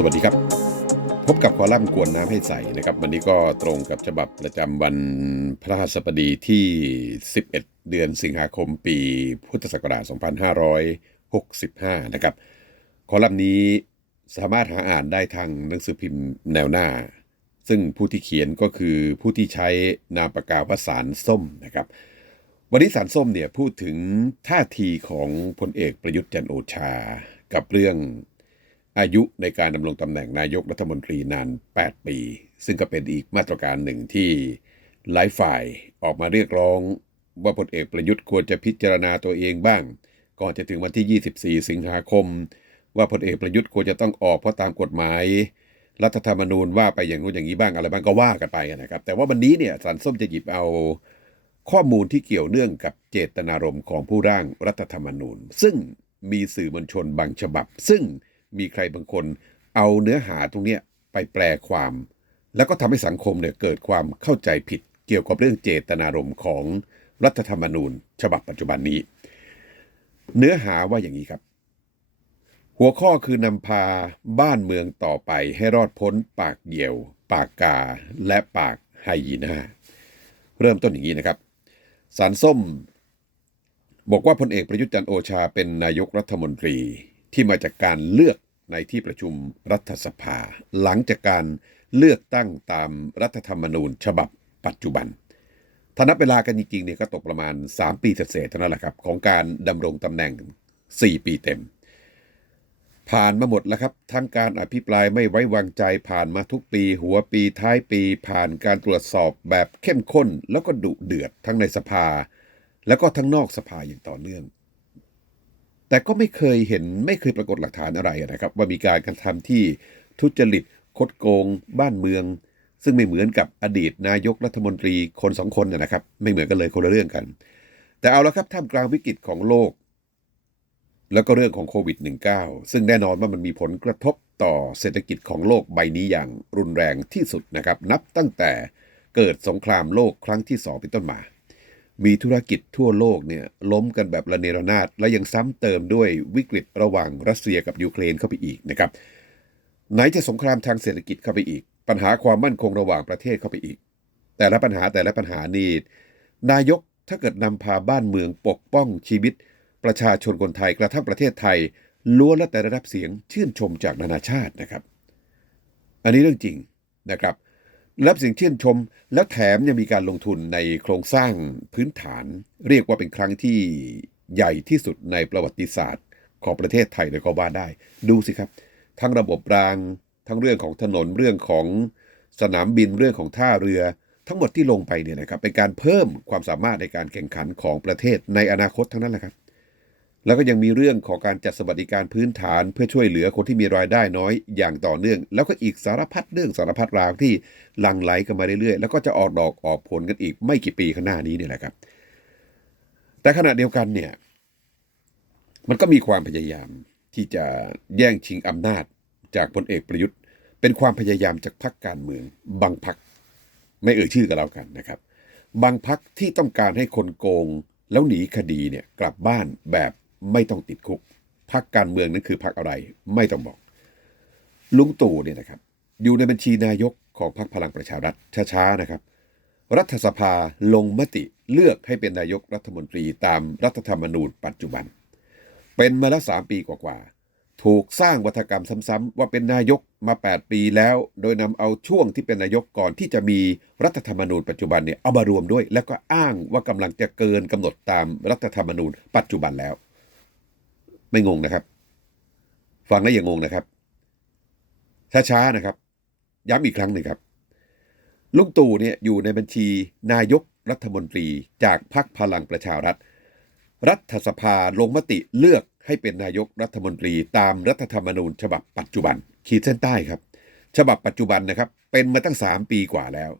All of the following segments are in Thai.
สวัสดีครับ พบกับคอลัมน์กวนน้ำให้ใสนะครับ วันนี้ก็ตรงกับฉบับประจำวันพระหัสบดีที่ 11 เดือนสิงหาคมปีพุทธศักราช 2565 นะครับ คอลัมน์นี้สามารถหาอ่านได้ทางหนังสือพิมพ์แนวหน้า ซึ่งผู้ที่เขียนก็คือผู้ที่ใช้นามปากกาวสารส้มนะครับ วันนี้สารส้มเนี่ยพูดถึงท่าทีของพลเอกประยุทธ์จันโอชา กับเรื่อง อายุในการดำรงตำแหน่งนายกรัฐมนตรีนาน 8 ปี ซึ่งก็เป็นอีกมาตรการหนึ่งที่หลายฝ่ายออกมาเรียกร้อง ว่าพลเอกประยุทธ์ควรจะพิจารณาตัวเองบ้าง ก่อนจะถึงวันที่ 24 สิงหาคม ว่าพลเอกประยุทธ์ควรจะต้องออกเพราะตามกฎหมาย รัฐธรรมนูญว่าไปอย่างนู้นอย่างนี้บ้างอะไรบ้างก็ว่ากันไปนะครับ แต่ว่าวันนี้เนี่ยสารส้มจะหยิบเอาข้อมูลที่เกี่ยวเนื่องกับเจตนารมณ์ของผู้ร่างรัฐธรรมนูญ ซึ่งมีสื่อมวลชนบางฉบับ ซึ่ง มีใครบางคนเอาเนื้อหาตรงนี้ไปแปลความ แล้วก็ทำให้สังคมเนี่ยเกิดความเข้าใจผิดเกี่ยวกับเรื่องเจตนารมณ์ของรัฐธรรมนูญ ฉบับปัจจุบันนี้ เนื้อหาว่าอย่างนี้ครับ หัวข้อคือนำพาบ้านเมืองต่อไปให้รอดพ้นปากเหี่ยว ปากกา และปากไฮยีนาเริ่มต้นอย่างนี้นะครับ สารส้ม บอกว่าพลเอกประยุทธ์จันโอชาเป็นนายกรัฐมนตรี ที่มาจากการเลือกในที่ประชุมรัฐสภา หลังจากการเลือกตั้งตามรัฐธรรมนูญฉบับปัจจุบันถ้านับเวลากันจริงๆเนี่ยก็ตกประมาณ 3 ปีเศษเท่านั้นแหละครับ ของการดำรงตำแหน่ง 4 ปีเต็ม ผ่านมาหมดแล้วครับ ทั้งการอภิปรายไม่ไว้วางใจผ่านมาทุกปี หัวปีท้ายปี ผ่านการตรวจสอบแบบเข้มข้น แล้วก็ดุเดือดทั้งในสภา แล้วก็ทั้งนอกสภาอย่างต่อเนื่อง แต่ก็ไม่เคยเห็นไม่เคยปรากฏหลักฐานอะไรนะครับ ว่ามีการกระทำที่ทุจริตคดโกง บ้านเมือง ซึ่งไม่เหมือนกับอดีตนายกรัฐมนตรีคนสองคนนะนะครับ ไม่เหมือนกันเลยคนละเรื่องกัน แต่เอาละครับท่ามกลางวิกฤตของโลก แล้วก็เรื่องของโควิด -19 ซึ่งแน่นอนว่ามันมีผลกระทบต่อเศรษฐกิจของโลกใบนี้อย่างรุนแรงที่สุดนะครับ นับตั้งแต่เกิดสงครามโลกครั้งที่สองเป็นต้นมา มีธุรกิจทั่วโลกเนี่ยล้มกันแบบระเนระนาด และยังซ้ำเติมด้วยวิกฤตระหว่างรัสเซียกับยูเครนเข้าไปอีกนะครับ ไหนจะสงครามทางเศรษฐกิจเข้าไปอีก ปัญหาความมั่นคงระหว่างประเทศเข้าไปอีก แต่ละปัญหาแต่ละปัญหานี้นายกถ้าเกิดนำพาบ้านเมืองปกป้องชีวิต ประชาชนคนไทยกระทั่งประเทศไทยล้วนและแต่ได้รับเสียงชื่นชมจากนานาชาตินะครับ อันนี้เรื่องจริงนะครับ รับเสียงชื่นชม แล้วแถมยังมีการลงทุนในโครงสร้างพื้นฐาน เรียกว่าเป็นครั้งที่ใหญ่ที่สุดในประวัติศาสตร์ ของประเทศไทยเลยก็ว่าได้ ดูสิครับ ทั้งระบบราง ทั้งเรื่องของถนนเรื่องของสนามบินเรื่องของท่าเรือ ทั้งหมดที่ลงไปเนี่ยนะครับเป็นการเพิ่มความสามารถในการแข่งขันของประเทศในอนาคตทั้งนั้นแหละครับ แล้วก็ยังมีเรื่องของการจัดสวัสดิการพื้นฐาน เพื่อช่วยเหลือคนที่มีรายได้น้อยอย่างต่อเนื่อง แล้วก็อีกสารพัดเรื่องสารพัดราวที่หลั่งไหลกันมาเรื่อยๆ แล้วก็จะออกดอกออกผลกันอีกไม่กี่ปีข้างหน้านี้เนี่ยแหละครับ แต่ขณะเดียวกันเนี่ยมันก็มีความพยายามที่จะแย่งชิงอำนาจจากพลเอกประยุทธ์ เป็นความพยายามจากพรรคการเมืองบางพรรคไม่เอ่ยชื่อกันแล้วกันนะครับ บางพรรคที่ต้องการให้คนโกงแล้วหนีคดีเนี่ยกลับบ้านแบบ ไม่ต้องติดคุกพรรคการเมืองนั้นคือพรรคอะไร ไม่ต้องบอก ลุงตู่เนี่ยนะครับ อยู่ในบัญชีนายกของพรรคพลังประชารัฐช้าๆนะครับ รัฐสภาลงมติเลือกให้เป็นนายกรัฐมนตรีตามรัฐธรรมนูญปัจจุบัน เป็นมาแล้วสามปีกว่าๆถูกสร้างวัฒกรรมซ้ำๆว่าเป็นนายกมา 8 ปีแล้ว โดยนำเอาช่วงที่เป็นนายกก่อนที่จะมีรัฐธรรมนูญปัจจุบันเนี่ยเอามารวมด้วย แล้วก็อ้างว่ากำลังจะเกินกำหนดตามรัฐธรรมนูญปัจจุบันแล้ว ไม่งงนะครับ ฟังแล้วอย่างงงนะครับ ช้าๆนะครับ ย้ำอีกครั้งหนึ่งครับลุงตู่เนี่ยอยู่ในบัญชีนายกรัฐมนตรีจากพรรคพลังประชารัฐ รัฐสภาลงมติเลือกให้เป็นนายกรัฐมนตรีตามรัฐธรรมนูญ ฉบับปัจจุบัน ขีดเส้นใต้ครับ ฉบับปัจจุบันนะครับ เป็นมาตั้ง 3 ปีกว่าแล้ว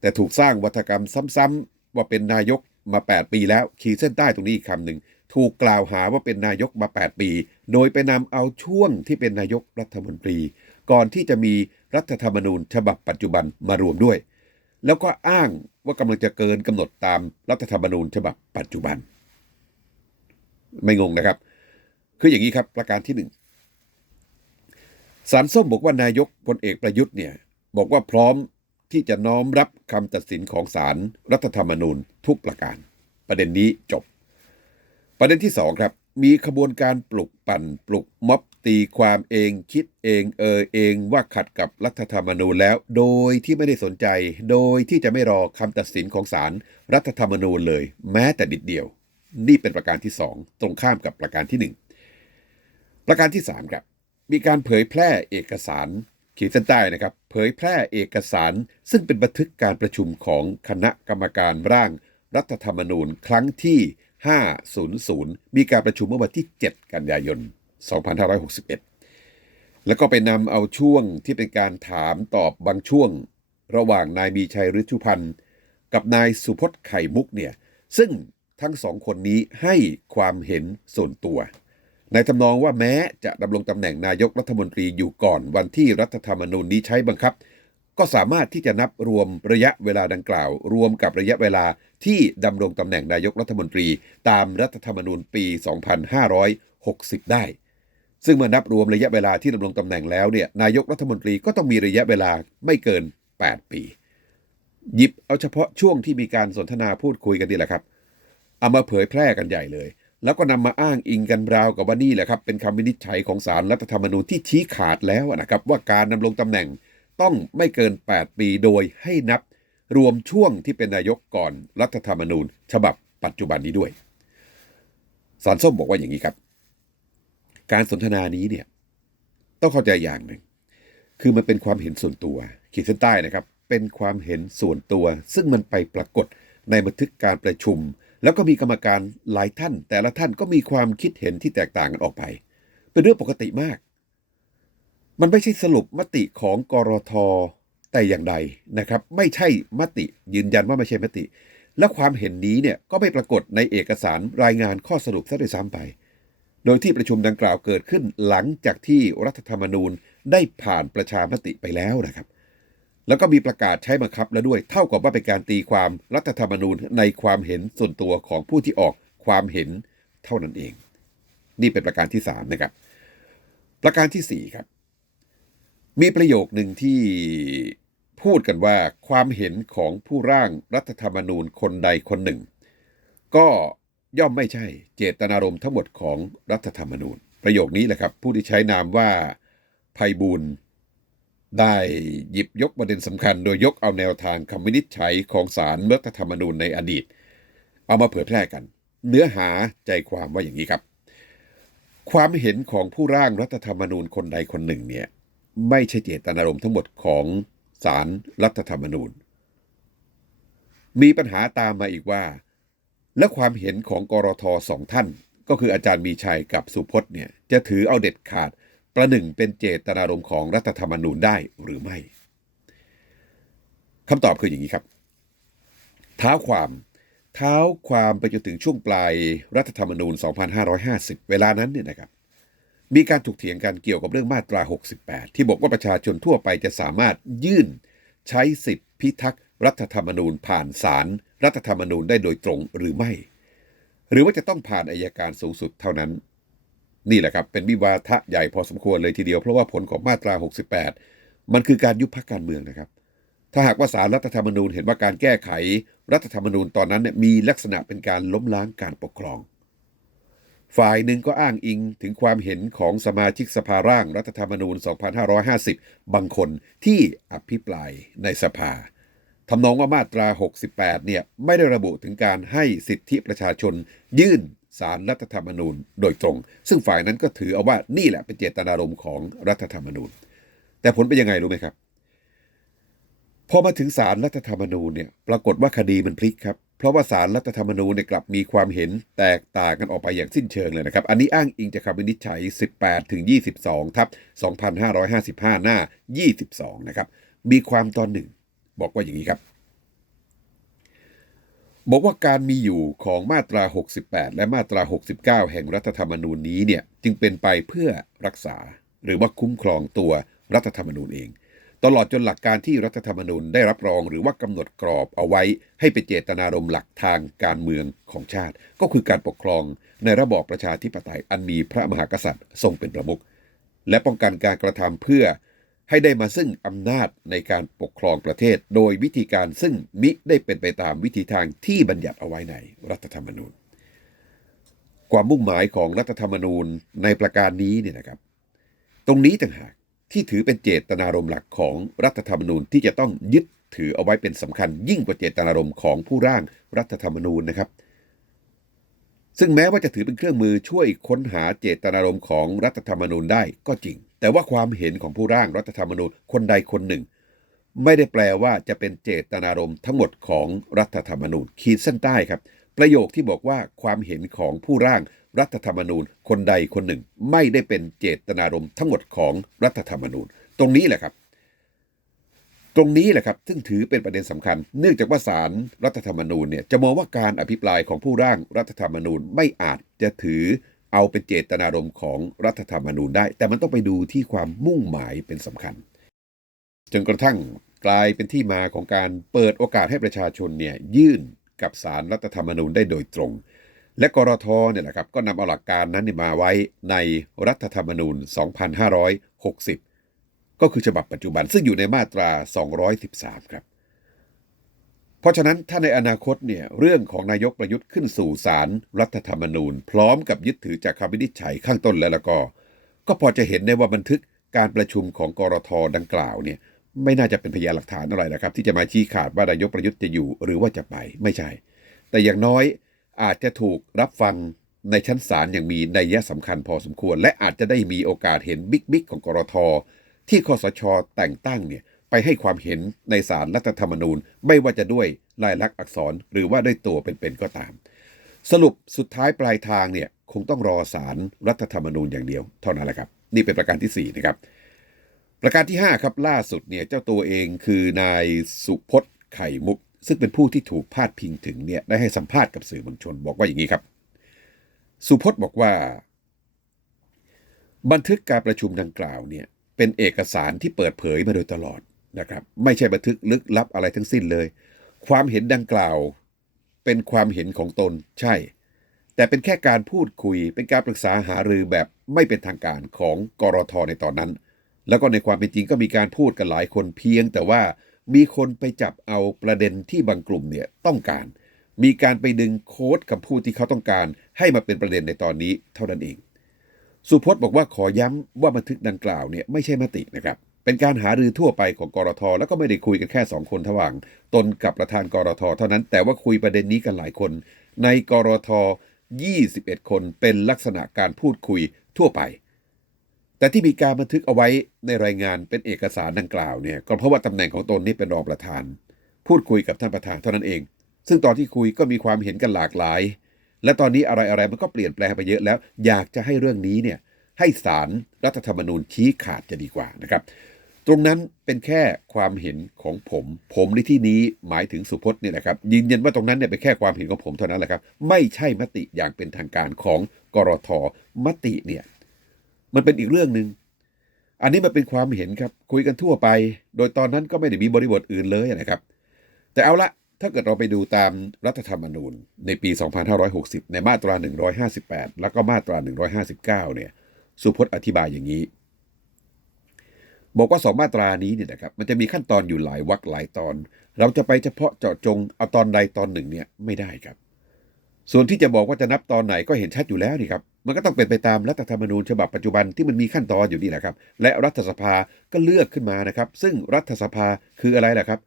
แต่ถูกสร้างวัฒกรรมซ้ำๆว่าเป็นนายกมา 8 ปีแล้ว ขีดเส้นใต้ตรงนี้อีกคำหนึ่ง ถูกกล่าวหาว่าเป็นนายกมา 8 ปี โดยไปนำเอาช่วงที่เป็นนายกรัฐมนตรี ก่อนที่จะมีรัฐธรรมนูญฉบับปัจจุบันมารวมด้วย แล้วก็อ้างว่ากำลังจะเกินกำหนดตามรัฐธรรมนูญฉบับปัจจุบัน ไม่งงนะครับ คืออย่างนี้ครับประการที่หนึ่งสารส้มบอกว่านายกพลเอกประยุทธ์เนี่ยบอกว่าพร้อมที่จะน้อมรับคำตัดสินของศารรัฐธรรมนูญทุกประการ ประเด็นนี้จบ ประเด็นที่สองครับ มีขบวนการปลุกปั่นปลุกม็อบตีความเองคิดเองเออเองว่าขัดกับรัฐธรรมนูญแล้ว โดยที่ไม่ได้สนใจ โดยที่จะไม่รอคำตัดสินของศาลรรัฐธรรมนูญเลย แม้แต่ดิดเดียว นี่เป็นประการที่สองตรงข้ามกับประการที่หนึ่งประการที่สามครับ มีการเผยแพร่เอกสารขีดเส้นใต้นะครับ เผยแพร่เอกสาร ซึ่งเป็นบันทึกการประชุมของคณะกรรมการร่าง รัฐธรรมนูญครั้งที่ 500 มีการประชุมเมื่อวันที่ 7 กันยายน 2561 แล้วก็ไปนำเอาช่วงที่เป็นการถามตอบบางช่วง ระหว่างนายมีชัยฤชุพันธ์กับนายสุพจน์ไข่มุกเนี่ย ซึ่งทั้งสองคนนี้ให้ความเห็นส่วนตัว ในทำนองว่าแม้จะดำรงตำแหน่งนายกรัฐมนตรีอยู่ก่อนวันที่รัฐธรรมนูญนี้ใช้บังคับ ก็สามารถที่จะนับรวมระยะเวลาดังกล่าว รวมกับระยะเวลาที่ดำรงตำแหน่งนายกรัฐมนตรี ตามรัฐธรรมนูญปี 2560 ได้ ซึ่งเมื่อนับรวมระยะเวลาที่ดำรงตำแหน่งแล้วเนี่ยนายกรัฐมนตรีก็ต้องมีระยะเวลาไม่เกิน 8 ปี หยิบเอาเฉพาะช่วงที่มีการสนทนาพูดคุยกันนี่แหละครับ เอามาเผยแพร่กันใหญ่เลย แล้วก็นำมาอ้างอิงกันราวกับว่านี่แหละครับเป็นคำวินิจฉัยของศาลรรัฐธรรมนูญที่ชี้ขาดแล้วนะครับว่าการดำรงตำแหน่ง ต้องไม่เกิน 8 ปีโดยให้นับรวมช่วงที่เป็นนายกก่อนรัฐธรรมนูญ ฉบับปัจจุบันนี้ด้วยสารส้มบอกว่าอย่างนี้ครับ การสนทนานี้เนี่ย ต้องเข้าใจอย่างหนึ่ง คือมันเป็นความเห็นส่วนตัวขีดเส้นใต้นะครับ เป็นความเห็นส่วนตัว ซึ่งมันไปปรากฏในบันทึกการประชุม แล้วก็มีกรรมการหลายท่าน แต่ละท่านก็มีความคิดเห็นที่แตกต่างกันออกไป เป็นเรื่องปกติมาก มันไม่ใช่สรุปมติของกรทแต่อย่างใดนะครับ ไม่ใช่มติยืนยันว่าไม่ใช่มติ และความเห็นนี้เนี่ยก็ไม่ปรากฏในเอกสารรายงานข้อสรุปซะด้วยซ้ำไป โดยที่ประชุมดังกล่าวเกิดขึ้นหลังจากที่รัฐธรรมนูญได้ผ่านประชามติไปแล้วนะครับ แล้วก็มีประกาศใช้บังคับแล้วด้วยเท่ากับว่าเป็นการตีความรัฐธรรมนูญในความเห็นส่วนตัวของผู้ที่ออกความเห็นเท่านั้นเอง นี่เป็นประการที่3นะครับประการทีสี่4ครับ มีประโยคหนึ่งที่พูดกันว่าความเห็นของผู้ร่างรัฐธรรมนูญคนใดคนหนึ่ง ก็ย่อมไม่ใช่เจตนารมณ์ทั้งหมดของรัฐธรรมนูญ ประโยคนี้แหละครับ ผู้ที่ใช้นามว่าภัยบูลได้หยิบยกประเด็นสำคัญ โดยยกเอาแนวทางคำวินิจฉัยของศาลรัฐธรรมนูญในอดีต เอามาเผยแพร่กัน เนื้อหาใจความว่าอย่างนี้ครับ ความเห็นของผู้ร่างรัฐธรรมนูญคนใดคนหนึ่งเนี่ย ไม่ใช่เจตนารมณ์ทั้งหมดของศาลรัฐธรรมนูญ มีปัญหาตามมาอีกว่า และความเห็นของกรทสองท่าน ก็คืออาจารย์มีชัยกับสุพจน์เนี่ยจะถือเอาเด็ดขาดประหนึ่งเป็นเจตนารมณ์ของรัฐธรรมนูญได้หรือไม่คำตอบคืออย่างนี้ครับเท้าความเท้าความไปจนถึงช่วงปลายรัฐธรรมนูญ 2550 เวลานั้นเนี่ยนะครับ มีการถูกเถียงกันเกี่ยวกับเรื่องมาตรา 68 ที่บอกว่าประชาชนทั่วไปจะสามารถยื่น ใช้สิทธิพิทักษ์รัฐธรรมนูญผ่านศาลรรัฐธรรมนูญได้โดยตรงหรือไม่ หรือว่าจะต้องผ่านอายการสูงสุดเท่านั้น นี่แหละครับเป็นวิวาทะใหญ่พอสมควรเลยทีเดียวเพราะว่าผลของมาตรา 68 มันคือการยุบพักการเมืองนะครับ ถ้าหากว่าสารรัฐธรรมนูญเห็นว่าการแก้ไข รัฐธรรมนูญตอนนั้นเนี่ยมีลักษณะเป็นการล้มล้างการปกครอง ฝ่ายหนึ่งก็อ้างอิงถึงความเห็นของสมาชิกสภาร่างรัฐธรรมนูญ 2550 บางคนที่อภิปรายในสภาทำนองว่ามาตรา 68 เนี่ยไม่ได้ระบุถึงการให้สิทธิประชาชน ยื่นสารรัฐธรรมนูญโดยตรง ซึ่งฝ่ายนั้นก็ถือเอาว่านี่แหละเป็นเจตนารมณ์ของรัฐธรรมนูญ แต่ผลเป็นยังไงรู้ไหมครับ พอมาถึงสารรัฐธรรมนูญเนี่ยปรากฏว่าคดีมันพลิกครับ เพราะว่าสารรัฐธรรมนูญเนี่ยกลับมีความเห็นแตกต่างกันออกไปอย่างสิ้นเชิงเลยนะครับ อันนี้อ้างอิงจากคำวินิจฉัย 18 ถึง 22 ทับ 2555 หน้า 22 นะครับ มีความตอนหนึ่ง บอกว่าอย่างนี้ครับ บอกว่าการมีอยู่ของมาตรา 68 และมาตรา 69 แห่งรัฐธรรมนูญนี้เนี่ยจึงเป็นไปเพื่อรักษาหรือว่าคุ้มครองตัวรัฐธรรมนูญเอง ตลอดจนหลักการที่รัฐธรรมนูญได้รับรองหรือว่ากำหนดกรอบเอาไว้ให้เป็นเจตนารมณ์หลักทางการเมืองของชาติ ก็คือการปกครองในระบอบประชาธิปไตยอันมีพระมหากษัตริย์ทรงเป็นประมุขและป้องกันการกระทำเพื่อให้ได้มาซึ่งอำนาจในการปกครองประเทศ โดยวิธีการซึ่งมิได้เป็นไปตามวิธีทางที่บัญญัติเอาไว้ในรัฐธรรมนูญ ความมุ่งหมายของรัฐธรรมนูญในประการนี้เนี่ยนะครับ ตรงนี้ต่างหาก ที่ถือเป็นเจตนารมณ์หลักของรัฐธรรมนูญที่จะต้องยึดถือเอาไว้เป็นสำคัญ ยิ่งกว่าเจตนารมณ์ของผู้ร่างรัฐธรรมนูญนะครับ ซึ่งแม้ว่าจะถือเป็นเครื่องมือช่วยค้นหาเจตนารมณ์ของรัฐธรรมนูญได้ก็จริง แต่ว่าความเห็นของผู้ร่างรัฐธรรมนูญคนใดคนหนึ่ง ไม่ได้แปลว่าจะเป็นเจตนารมณ์ทั้งหมดของรัฐธรรมนูญขีดเส้นใต้ครับ ประโยคที่บอกว่าความเห็นของผู้ร่าง รัฐธรรมนูญ คนใดคนหนึ่งไม่ได้เป็นเจตนารมณ์ทั้งหมดของรัฐธรรมนูญ ตรงนี้แหละครับ ตรงนี้แหละครับ ซึ่งถือเป็นประเด็นสำคัญ เนื่องจากว่าสารรัฐธรรมนูญเนี่ยจะมองว่าการอภิปรายของผู้ร่างรัฐธรรมนูญไม่อาจจะถือเอาเป็นเจตนารมณ์ของรัฐธรรมนูญได้ แต่มันต้องไปดูที่ความมุ่งหมายเป็นสำคัญ จนกระทั่งกลายเป็นที่มาของการเปิดโอกาสให้ประชาชนเนี่ยยื่นกับสารรัฐธรรมนูญได้โดยตรง และกรทเนี่ยแหละครับก็นำเอาหลักการนั้นมาไว้ในรัฐธรรมนูญ 2560 ก็คือฉบับปัจจุบันซึ่งอยู่ในมาตรา 213 ครับ เพราะฉะนั้นถ้าในอนาคตเนี่ยเรื่องของนายกประยุทธ์ขึ้นสู่ศาลรรัฐธรรมนูญ พร้อมกับยึดถือจากคำวินิจฉัยข้างต้นแล้วแล้วก็ ก็พอจะเห็นได้ว่าบันทึกการประชุมของกรทดังกล่าวเนี่ยไม่น่าจะเป็นพยานหลักฐานอะไรนะครับ ที่จะมาชี้ขาดว่านายกประยุทธ์จะอยู่หรือว่าจะไปไม่ใช่ แต่อย่างน้อย อาจจะถูกรับฟังในชั้นศาลอย่างมีนัยสำคัญพอสมควร และอาจจะได้มีโอกาสเห็นบิ๊กบิ๊กของกรทที่คอสชแต่งตั้งเนี่ยไปให้ความเห็นในศาลรรัฐธรรมนูญ ไม่ว่าจะด้วยลายลักษณ์อักษรหรือว่าด้วยตัวเป็นๆก็ตาม สรุปสุดท้ายปลายทางเนี่ยคงต้องรอศาลรรัฐธรรมนูญอย่างเดียว เท่านั้นแหละครับ นี่เป็นประการที่ 4 นะครับ ประการที่ 5 ครับล่าสุดเนี่ยเจ้าตัวเองคือนายสุพจน์ไข่มุก ซึ่งเป็นผู้ที่ถูกพาดพิงถึงเนี่ยได้ให้สัมภาษณ์กับสื่อมวลชนบอกว่าอย่างนี้ครับ สุพจน์บอกว่า บันทึกการประชุมดังกล่าวเนี่ยเป็นเอกสารที่เปิดเผยมาโดยตลอดนะครับ ไม่ใช่บันทึกลึกลับอะไรทั้งสิ้นเลย ความเห็นดังกล่าว เป็นความเห็นของตนใช่ แต่เป็นแค่การพูดคุยเป็นการปรึกษาหารือแบบไม่เป็นทางการของกรทในตอนนั้น แล้วก็ในความเป็นจริงก็มีการพูดกันหลายคนเพียง แต่ว่า มีคนไปจับเอาประเด็นที่บางกลุ่มเนี่ยต้องการ มีการไปดึงโค้ดคำพูดที่เขาต้องการ ให้มาเป็นประเด็นในตอนนี้เท่านั้นเอง สุพจน์บอกว่าขอย้ำว่าบันทึกดังกล่าวเนี่ยไม่ใช่มตินะครับ เป็นการหารือทั่วไปของกรทแล้วก็ไม่ได้คุยกันแค่สองคนระหว่าง ตนกับประธานกรทเท่านั้น แต่ว่าคุยประเด็นนี้กันหลายคน ในกรท 21 คนเป็นลักษณะการพูดคุยทั่วไป แต่ที่มีการบันทึกเอาไว้ในรายงานเป็นเอกสารดังกล่าวเนี่ยก็เพราะว่าตำแหน่งของตนนี่เป็นรองประธาน พูดคุยกับท่านประธานเท่านั้นเอง ซึ่งตอนที่คุยก็มีความเห็นกันหลากหลาย และตอนนี้อะไรๆมันก็เปลี่ยนแปลงไปเยอะแล้ว อยากจะให้เรื่องนี้เนี่ยให้ศาลรรัฐธรรมนูญชี้ขาดจะดีกว่านะครับ ตรงนั้นเป็นแค่ความเห็นของผม ผมในที่นี้หมายถึงสุพจน์เนี่ยนะครับยืนยันว่าตรงนั้นเนี่ยเป็นแค่ความเห็นของผมเท่านั้นแหละครับ ไม่ใช่มติอย่างเป็นทางการของกรทมติเนี่ย มันเป็นอีกเรื่องหนึ่งอันนี้มันเป็นความเห็นครับ คุยกันทั่วไป โดยตอนนั้นก็ไม่ได้มีบริบทอื่นเลยนะครับ แต่เอาละถ้าเกิดเราไปดูตามรัฐธรรมนูญ ในปี 2560 ในมาตรา 158 แล้วก็มาตรา 159 เนี่ย สุพจน์อธิบายอย่างนี้ บอกว่าสองมาตรานี้เนี่ยนะครับ มันจะมีขั้นตอนอยู่หลายวรรคหลายตอน เราจะไปเฉพาะเจาะจงเอาตอนใดตอนหนึ่งเนี่ยไม่ได้ครับ ส่วนที่จะบอกว่าจะนับตอนไหนก็เห็นชัดอยู่แล้วนี่ครับ มันก็ต้องเป็นไปตามรัฐธรรมนูญฉบับปัจจุบันที่มันมีขั้นตอนอยู่นี่แหละครับ และรัฐสภาก็เลือกขึ้นมานะครับ ซึ่งรัฐสภาคืออะไรล่ะครับ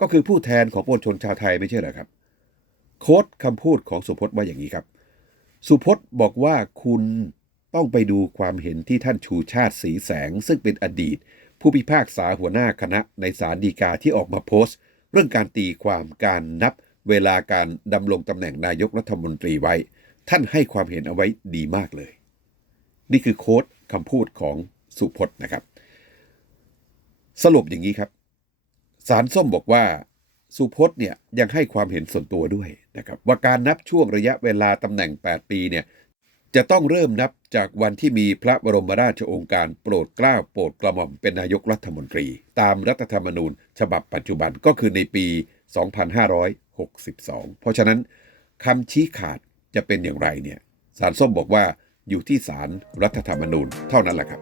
ก็คือผู้แทนของปวงชนชาวไทยไม่ใช่เหรอครับ โค้ดคำพูดของสุพจน์ว่าอย่างนี้ครับ สุพจน์บอกว่าคุณต้องไปดูความเห็นที่ท่านชูชาติสีแสง ซึ่งเป็นอดีต ผู้พิพากษาหัวหน้าคณะในศาลฎีกาที่ออกมาโพสต์ เรื่องการตีความการนับ เวลาการดำรงตำแหน่งนายกรัฐมนตรีไว้ ท่านให้ความเห็นเอาไว้ดีมากเลย นี่คือโค้ดคำพูดของสุพจน์นะครับ สรุปอย่างนี้ครับสารส้มบอกว่าสุพจน์เนี่ยยังให้ความเห็นส่วนตัวด้วยนะครับว่าการนับช่วงระยะเวลาตำแหน่ง 8 ปีเนี่ย จะต้องเริ่มนับจากวันที่มีพระบรมราชโองการโปรดเกล้าโปรดกระหม่อมเป็นนายกรัฐมนตรี ตามรัฐธรรมนูญ ฉบับปัจจุบันก็คือในปี 2562 เพราะฉะนั้นคำชี้ขาดจะเป็นอย่างไรเนี่ยสารส้มบอกว่าอยู่ที่สารรัฐธรรมนูญเท่านั้นแหละครับ